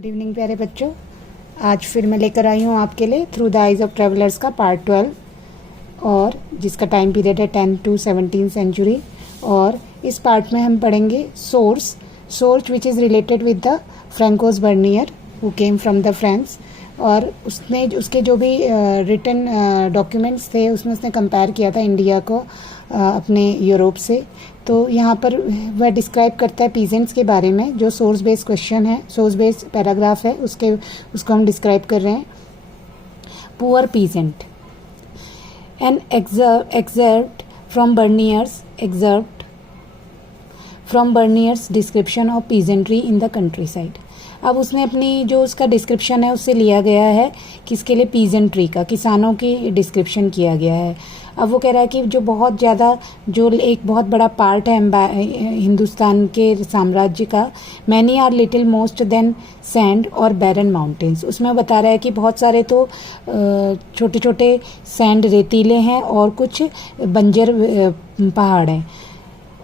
Good evening प्यारे बच्चों। आज फिर मैं लेकर आई हूँ आपके लिए through the eyes of travellers का पार्ट 12 और जिसका टाइम पीरियड है 10 to 17 सेंचुरी। और इस पार्ट में हम पढ़ेंगे source which is related with the Francois Bernier who came from the France. और उसके जो भी रिटन डॉक्यूमेंट्स थे उसमें उसने कंपेयर किया था इंडिया को अपने यूरोप से। तो यहाँ पर वह डिस्क्राइब करता है पीजेंट्स के बारे में। जो सोर्स बेस्ड क्वेश्चन है, सोर्स बेस्ड पैराग्राफ है, उसको हम डिस्क्राइब कर रहे हैं। Poor peasant, an excerpt from Bernier's description of peasantry in the country side. अब उसने अपनी जो उसका डिस्क्रिप्शन है उससे लिया गया है किसके लिए, पीजेंट्री का, किसानों की डिस्क्रिप्शन किया गया है। अब वो कह रहा है कि जो बहुत ज़्यादा जो एक बहुत बड़ा पार्ट है हिंदुस्तान के साम्राज्य का, many are little most than sand or barren mountains. उसमें बता रहा है कि बहुत सारे तो छोटे छोटे सैंड रेतीले हैं और कुछ बंजर पहाड़ हैं,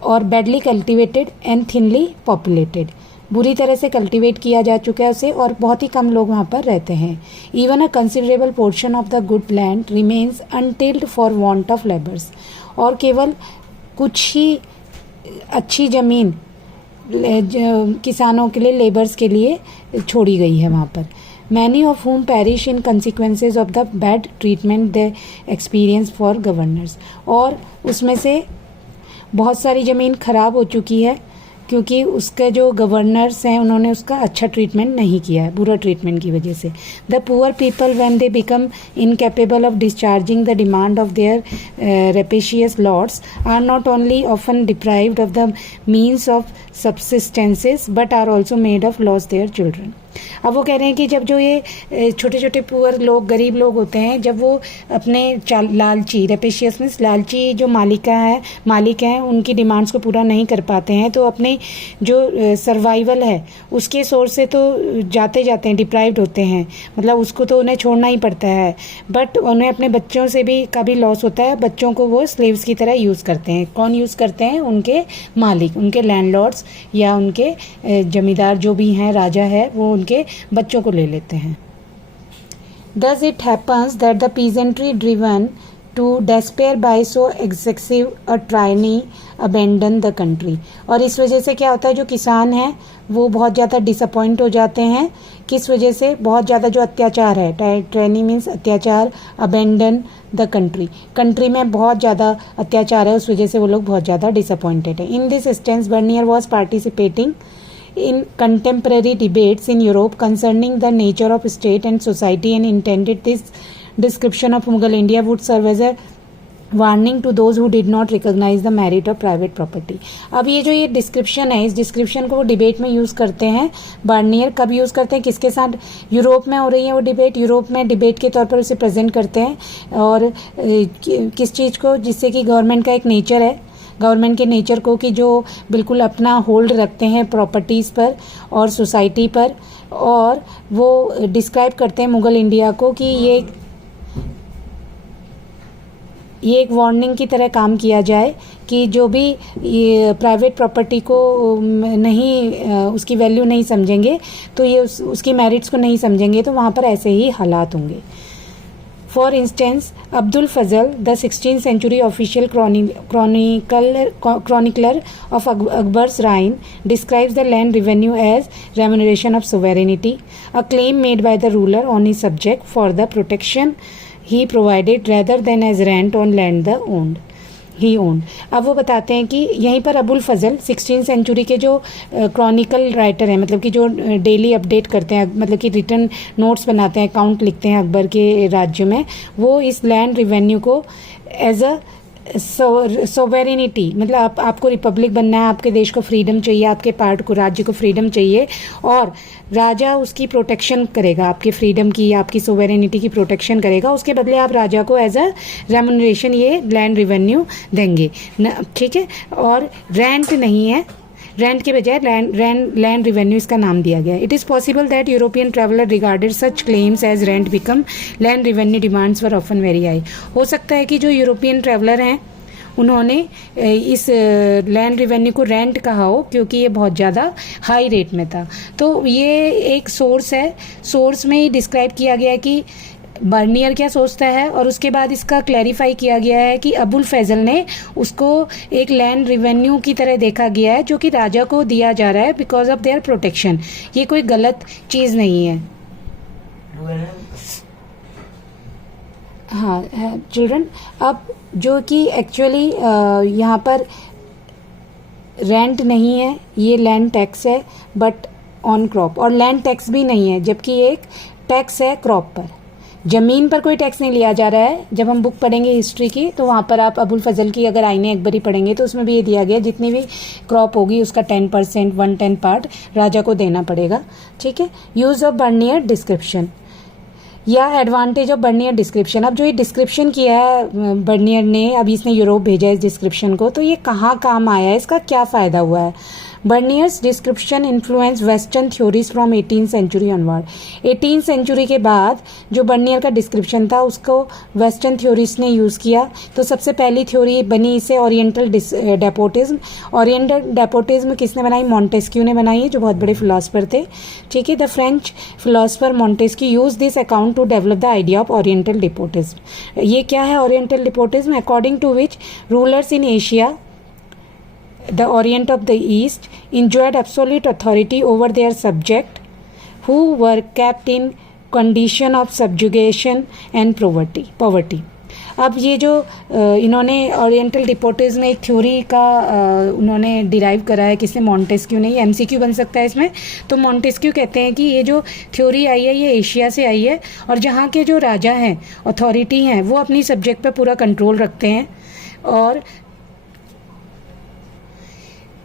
और badly cultivated and thinly populated, बुरी तरह से कल्टीवेट किया जा चुका है उसे, और बहुत ही कम लोग वहाँ पर रहते हैं। Even a considerable portion of the good land remains untilled for want of labours. और केवल कुछ ही अच्छी ज़मीन किसानों के लिए, लेबर्स के लिए छोड़ी गई है वहाँ पर। Many of whom perish in consequences of the bad treatment they experience for governors। और उसमें से बहुत सारी ज़मीन खराब हो चुकी है क्योंकि उसके जो गवर्नर्स हैं उन्होंने उसका अच्छा ट्रीटमेंट नहीं किया है, बुरा ट्रीटमेंट की वजह से। The poor people when they become incapable of discharging the demand of their rapacious lords are not only often deprived of the means of subsistences but are also made of loss their children. अब वो कह रहे हैं कि जब जो ये छोटे छोटे पुअर लोग, गरीब लोग होते हैं, जब वो अपने लालची, रेपेशियस मीन्स लालची जो मालिक हैं उनकी डिमांड्स को पूरा नहीं कर पाते हैं, तो अपने जो सर्वाइवल है उसके सोर्स से तो जाते हैं, डिप्राइव्ड होते हैं, मतलब उसको तो उन्हें छोड़ना ही पड़ता है। बट उन्हें अपने बच्चों से भी का भी लॉस होता है, बच्चों को वो स्लेव्स की तरह यूज़ करते हैं। कौन यूज़ करते हैं? उनके मालिक, उनके लैंडलॉर्ड्स या उनके जमींदार जो भी हैं, राजा है, वो उनके बच्चों को ले लेते हैं। Thus it happens that the peasantry driven to despair by so excessive a tyranny abandon the country। और इस वजह से क्या होता है, जो किसान हैं वो बहुत ज़्यादा डिसअपॉइंट हो जाते हैं। किस वजह से? बहुत ज़्यादा जो अत्याचार है, टायरनी मीन्स अत्याचार, अबेंडन द कंट्री में बहुत ज़्यादा अत्याचार है, उस वजह से वो लोग बहुत ज़्यादा डिसअपॉइंटेड है। In this instance Bernier was participating in contemporary debates in Europe concerning the nature of state and society, and intended this description of Mughal India would serve as a warning to those who did not recognize the merit of private property। अब ये जो ये description है, इस description को वो debate में use करते हैं। बार्नियर कब यूज़ करते हैं, किसके साथ? यूरोप में हो रही है वो डिबेट, यूरोप में डिबेट के तौर पर उसे प्रेजेंट करते हैं। और किस चीज़ को? जिससे कि गवर्नमेंट का एक नेचर है, गवर्नमेंट के नेचर को, कि जो बिल्कुल अपना होल्ड रखते हैं प्रॉपर्टीज़ पर और सोसाइटी पर। और वो डिस्क्राइब करते हैं मुग़ल इंडिया को कि ये एक वार्निंग की तरह काम किया जाए कि जो भी ये प्राइवेट प्रॉपर्टी को नहीं, उसकी वैल्यू नहीं समझेंगे, तो ये उसकी मेरिट्स को नहीं समझेंगे, तो वहाँ पर ऐसे ही हालात होंगे। For instance, Abdul Fazl, the 16th century official chronicler of Akbar's reign, describes the land revenue as remuneration of sovereignty, a claim made by the ruler on his subject for the protection he provided rather than as rent on land he owned. अब वो बताते हैं कि यहीं पर अबुल फजल 16th century के जो Chronicle writer हैं, मतलब कि जो डेली अपडेट करते हैं, मतलब कि रिटर्न नोट्स बनाते हैं, अकाउंट लिखते हैं अकबर के राज्य में, वो इस लैंड रिवेन्यू को एज अ सोवेरिनिटी, मतलब आपको रिपब्लिक बनना है, आपके देश को फ्रीडम चाहिए, आपके पार्ट को, राज्य को फ्रीडम चाहिए, और राजा उसकी प्रोटेक्शन करेगा, आपके फ्रीडम की, आपकी सोवेरिनिटी की प्रोटेक्शन करेगा। उसके बदले आप राजा को एज अ रेमुनरेशन ये लैंड रिवेन्यू देंगे, ठीक है। और रेंट नहीं है, रेंट के बजाय लैंड रिवेन्यू इसका नाम दिया गया। It is possible that European traveller regarded such claims as rent because land revenue demands were often very high. हो सकता है कि जो यूरोपियन ट्रैवलर हैं उन्होंने इस लैंड रेवेन्यू को रेंट कहा हो, क्योंकि ये बहुत ज़्यादा हाई रेट में था। तो ये एक सोर्स है, सोर्स में ही डिस्क्राइब किया गया है कि बर्नियर क्या सोचता है, और उसके बाद इसका क्लैरिफाई किया गया है कि अबुल फैजल ने उसको एक लैंड रिवेन्यू की तरह देखा गया है जो कि राजा को दिया जा रहा है बिकॉज ऑफ देयर प्रोटेक्शन। ये कोई गलत चीज़ नहीं है। हाँ चिल्ड्रन, अब जो कि एक्चुअली यहाँ पर रेंट नहीं है, ये लैंड टैक्स है बट ऑन क्रॉप, और लैंड टैक्स भी नहीं है जबकि एक टैक्स है क्रॉप पर। ज़मीन पर कोई टैक्स नहीं लिया जा रहा है। जब हम बुक पढ़ेंगे हिस्ट्री की तो वहाँ पर आप अबुल फजल की अगर आईने अकबरी पढ़ेंगे तो उसमें भी ये दिया गया जितनी भी क्रॉप होगी उसका 10% 1/10 पार्ट राजा को देना पड़ेगा। ठीक है। यूज़ ऑफ बर्नियर डिस्क्रिप्शन या एडवांटेज ऑफ बर्नियर डिस्क्रिप्शन। अब जो ये डिस्क्रिप्शन किया है बर्नियर ने, अभी इसने यूरोप भेजा है इस डिस्क्रिप्शन को, तो ये कहाँ काम आया है, इसका क्या फ़ायदा हुआ है। Bernier's description influence western theories from 18th century onward. 18th century के बाद जो बर्नियर का डिस्क्रिप्शन था उसको वेस्टर्न थ्योरीज ने यूज़ किया। तो सबसे पहली थ्योरी बनी इसे ओरिएंटल डेपोटिज्म। ओरिएंटल डेपोटिज्म किसने बनाई? मॉन्टेस्क्यू ने बनाई है, जो बहुत बड़े फिलोसफर थे। ठीक है। The French philosopher Montesquieu use this account to develop the idea of oriental despotism. ये क्या है oriental despotism? According to which rulers in Asia, the Orient of the East, enjoyed absolute authority over their subject who were kept in condition of subjugation and poverty. अब ये जो इन्होंने oriental despotism में एक theory का उन्होंने derive करा है, किसने? मॉन्टेस्क्यू ने। ये एमसीक्यू बन सकता है इसमें। तो मॉन्टेस्क्यू कहते हैं कि ये जो थ्योरी आई है ये एशिया से आई है, और जहाँ के जो राजा हैं, अथॉरिटी हैं, वो अपनी सब्जेक्ट पर पूरा कंट्रोल रखते हैं, और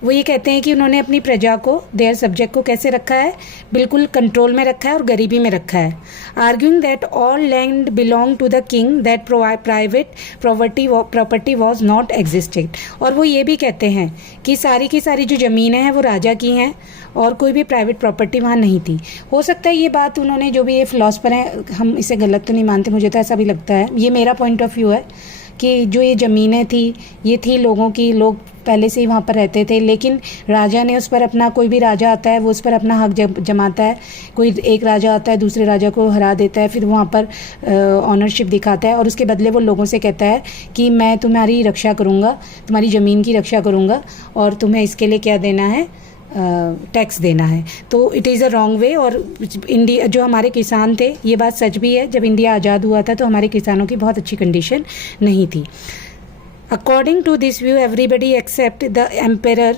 वो ये कहते हैं कि उन्होंने अपनी प्रजा को, देयर सब्जेक्ट को कैसे रखा है? बिल्कुल कंट्रोल में रखा है और गरीबी में रखा है। Arguing that all land belong to the king, that private property was not existed. और वो ये भी कहते हैं कि सारी की सारी जो ज़मीनें हैं वो राजा की हैं और कोई भी प्राइवेट प्रॉपर्टी वहाँ नहीं थी। हो सकता है ये बात उन्होंने, जो भी ये फिलोसफर हैं, हम इसे गलत तो नहीं मानते, मुझे तो ऐसा भी लगता है, ये मेरा पॉइंट ऑफ व्यू है कि जो ये ज़मीनें थी ये थी लोगों की, लोग पहले से ही वहाँ पर रहते थे, लेकिन राजा ने उस पर अपना, कोई भी राजा आता है वो उस पर अपना हक जमाता है। कोई एक राजा आता है दूसरे राजा को हरा देता है, फिर वहाँ पर ऑनरशिप दिखाता है और उसके बदले वो लोगों से कहता है कि मैं तुम्हारी रक्षा करूँगा, तुम्हारी ज़मीन की रक्षा करूँगा, और तुम्हें इसके लिए क्या देना है? टैक्स देना है। तो it is a wrong way. और इंडिया, जो हमारे किसान थे, ये बात सच भी है, जब इंडिया आज़ाद हुआ था तो हमारे किसानों की बहुत अच्छी कंडीशन नहीं थी। According to this view, everybody except the emperor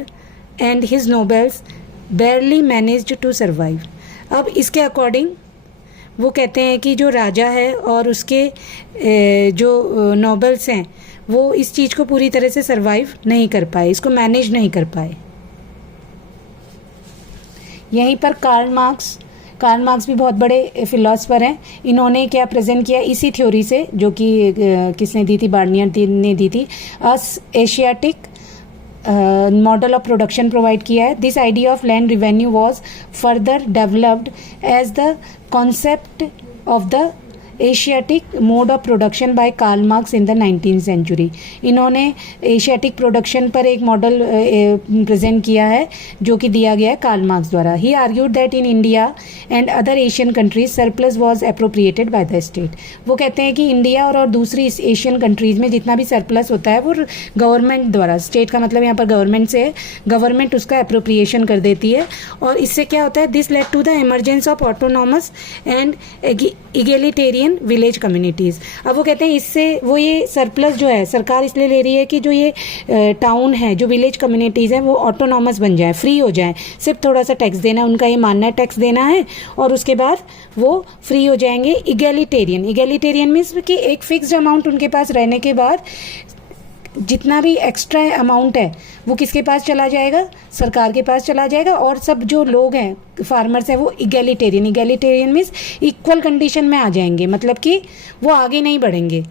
and his nobles barely managed to survive. अब इसके अकॉर्डिंग वो कहते हैं कि जो राजा है और उसके जो नोबल्स हैं वो इस चीज़ को पूरी तरह से सर्वाइव नहीं कर पाए, इसको मैनेज नहीं कर पाए। यहीं पर कार्ल मार्क्स भी बहुत बड़े फिलोसफर हैं। इन्होंने क्या प्रेजेंट किया इसी थ्योरी से, जो कि किसने दी थी? बर्नियर ने दी थी। Asiatic model of production provide किया है। This idea of land revenue was further developed as the concept of the Asiatic mode of production by Karl Marx in the 19th century. इन्होंने एशियाटिक प्रोडक्शन पर एक model present किया है जो कि दिया गया है कार्ल मार्क्स द्वारा। He argued that in India and other Asian countries surplus was appropriated by the state. वो कहते हैं कि इंडिया और दूसरी एशियन कंट्रीज में जितना भी सरप्लस होता है वो गवर्नमेंट द्वारा, स्टेट का मतलब यहाँ पर गवर्नमेंट से, गवर्नमेंट उसका अप्रोप्रिएशन कर देती है, और इससे क्या होता है? This led to the emergence of autonomous and egalitarian village communities. अब वो कहते हैं इससे, वो ये सरप्लस जो है सरकार इसलिए ले रही है कि जो ये टाउन है, जो विलेज कम्युनिटीज़ हैं, वो ऑटोनॉमस बन जाए, फ्री हो जाए, सिर्फ थोड़ा सा टैक्स देना, उनका ये मानना है टैक्स देना है, और उसके बाद वो फ्री हो जाएंगे। इगेलिटेरियन मीन्स कि एक फिक्स्ड अमाउंट उनके पास रहने के बाद जितना भी एक्स्ट्रा अमाउंट है वो किसके पास चला जाएगा? सरकार के पास चला जाएगा, और सब जो लोग हैं, फार्मर्स हैं, वो इगेलिटेरियन मीन्स इक्वल कंडीशन में आ जाएंगे, मतलब कि वो आगे नहीं बढ़ेंगे।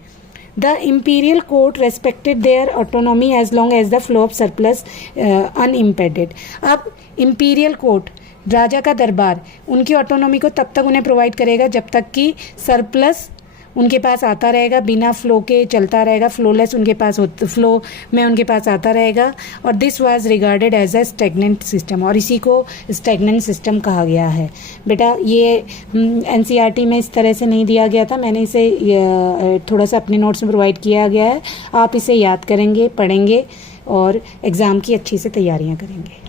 The imperial court respected their autonomy as long as the flow of surplus unimpeded. अब इम्पीरियल कोर्ट, राजा का दरबार, उनकी ऑटोनॉमी को तब तक उन्हें प्रोवाइड करेगा जब तक कि सरप्लस उनके पास आता रहेगा, बिना फ्लो के चलता रहेगा, फ्लोलेस उनके पास फ्लो में उनके पास आता रहेगा। और this was regarded as a stagnant system, और इसी को स्टैग्नेंट सिस्टम कहा गया है। बेटा ये एनसीईआरटी में इस तरह से नहीं दिया गया था, मैंने इसे थोड़ा सा अपने नोट्स में प्रोवाइड किया गया है। आप इसे याद करेंगे, पढ़ेंगे और एग्ज़ाम की अच्छी से तैयारियां करेंगे।